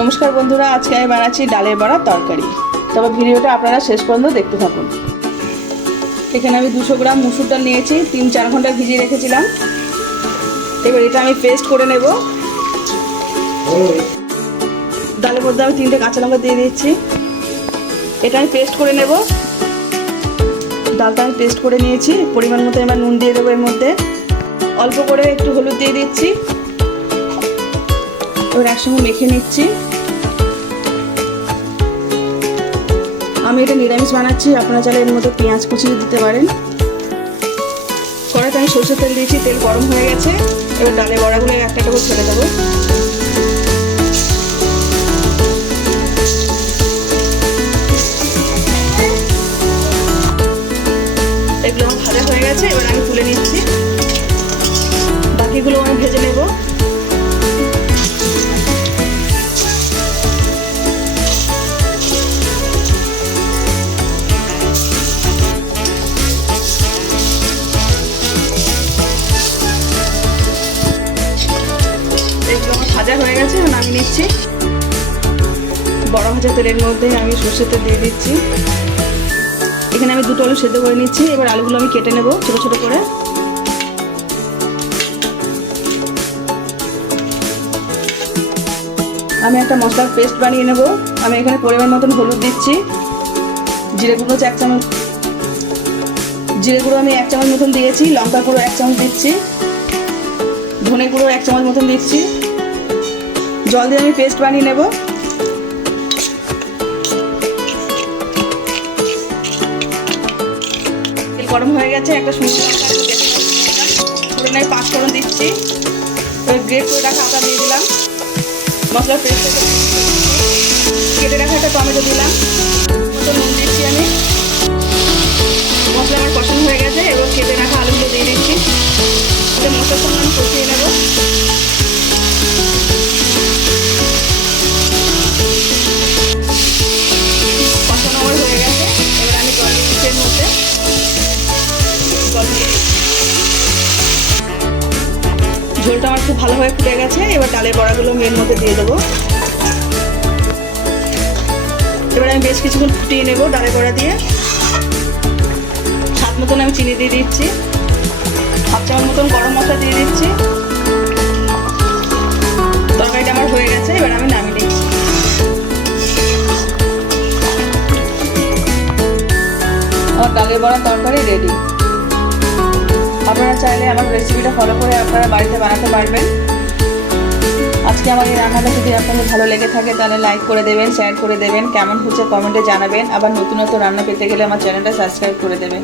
নমস্কার বন্ধুরা, আজকে আমি বানাচ্ছি ডালের বড়া তরকারি। তবে ভিডিওটা আপনারা শেষ পর্যন্ত দেখতে থাকুন। এখানে আমি 200 গ্রাম মুসুর ডাল নিয়েছি, 3-4 ঘন্টা ভিজিয়ে রেখেছিলাম। এবার এটা আমি পেস্ট করে নেব। ডালের মধ্যে আমি 3টে কাঁচা লঙ্কা দিয়ে দিচ্ছি। এটা আমি পেস্ট করে নেব। ডালটা আমি পেস্ট করে নিয়েছি। পরিমাণ মতো এবার নুন দিয়ে দেবো। এর মধ্যে অল্প করে একটু হলুদ দিয়ে দিচ্ছি। এবার একসঙ্গে মেখে নিচ্ছি। আমি এটা নিরামিষ বানাচ্ছি, আপনারা চাইলে এর মধ্যে পেঁয়াজ কুচিয়ে দিতে পারেন। কড়াইতে আমি সরষের তেল দিয়েছি, তেল গরম হয়ে গেছে। এবার ডালের বড়াগুলো একটা করে ছেড়ে দেবো। এগুলো আমার ভাজা হয়ে গেছে, এবার আমি তুলে নিচ্ছি। বাকিগুলো আমি ভেজে নেব। ভাজা হয়ে গেছে, নামিয়ে নিচ্ছি। বড় ভাজা তেলের মধ্যে আমি সরষের তেল দিয়ে দিচ্ছি। এখানে আমি 2টো আলু সেদ্ধ করে নিচ্ছি। এবার আলুগুলো আমি কেটে নেব ছোট ছোট করে। আমি একটা মশলার পেস্ট বানিয়ে নেব। আমি এখানে পরিমাণ মতন হলুদ দিচ্ছি। জিরে গুঁড়ো 1 চামচ, জিরে গুঁড়ো আমি 1 চামচ মতন দিয়েছি। লঙ্কা গুঁড়ো 1 চামচ দিচ্ছি। ধনে গুঁড়ো 1 চামচ মতন দিচ্ছি। জল দিয়ে আমি পেস্ট বানিয়ে নেব। তেল গরম হয়ে গেছে, একটা শুকনো লঙ্কা 5 ফোড়ন দিচ্ছি। গ্রেট করে রাখা আদা দিয়ে দিলাম। মশলা পেস্ট কেটে রাখা একটা টমেটো দিলাম। মতো নুন দিচ্ছি আমি। মশলা আমার কষানো হয়ে গেছে, এবার কেটে রাখা আলুগুলো দিয়ে দিচ্ছি। মশলার সঙ্গে আমি কষিয়ে নেব। কষানো আমার হয়ে গেছে, এবার আমি জল দিচ্ছি এর মধ্যে। জল দিয়ে ঝোলটা আমার খুব ভালোভাবে ফুটে গেছে। এবার ডালের বড়াগুলো আমি এর মধ্যে দিয়ে দেবো। এবার আমি বেশ কিছুক্ষণ ফুটিয়ে নেব ডালের বড়া দিয়ে। স্বাদ মতন আমি চিনি দিয়ে দিচ্ছি। 1/2 চামচ মতন গরম মশলা দিয়ে দিচ্ছি। তরকারিটা আমার হয়ে গেছে, এবার আমি নামিয়ে নিচ্ছি। আমার ডালের বড়া তরকারি রেডি। আপনারা চাইলে আমার রেসিপিটা ফলো করে আপনারা বাড়িতে বানাতে পারবেন। আজকে আমার এই রান্নাটা যদি আপনাদের ভালো লেগে থাকে তাহলে লাইক করে দেবেন, শেয়ার করে দেবেন, কেমন হচ্ছে কমেন্টে জানাবেন। আবার নতুন নতুন রান্না পেতে গেলে আমার চ্যানেলটা সাবস্ক্রাইব করে দেবেন।